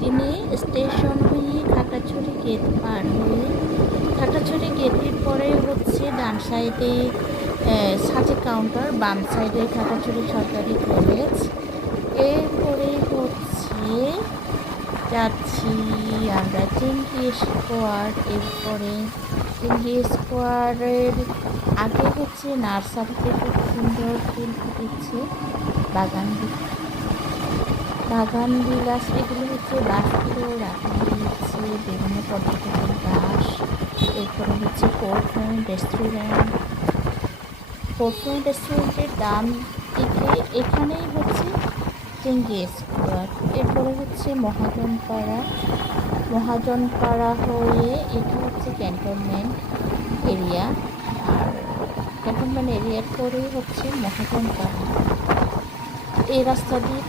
তিনি স্টেশন হয়ে খাগড়াছড়ি গেট পার হয়ে খাগড়াছড়ি গেটের পরে হচ্ছে ডান সাইডে সাজেক কাউন্টার, বাম সাইডে খাগড়াছড়ি সরকারি কলেজ। এরপরে হচ্ছে যাচ্ছি আমরা চেঙ্গি স্কোয়ার। এরপরে চেঙ্গি স্কোয়ারের আগে হচ্ছে নার্সারিতে খুব সুন্দর ফুল ফুটেছে, বাগান বিলাস। এগুলো হচ্ছে গাছগুলো রাখা হয়েছে বিভিন্ন পর্যটকের গাছ। এরপরে হচ্ছে ফোর পয়েন্ট রেস্টুরেন্টের ডান দিকে এখানেই হচ্ছে চেঙ্গি স্কোয়ার। এরপরে হচ্ছে মহাজনপাড়া হয়ে এটা হচ্ছে ক্যান্টনমেন্ট এরিয়া, আর ক্যান্টনমেন্ট এরিয়ার পরেই হচ্ছে মহাজনপাড়া। এই রাস্তা দিয়ে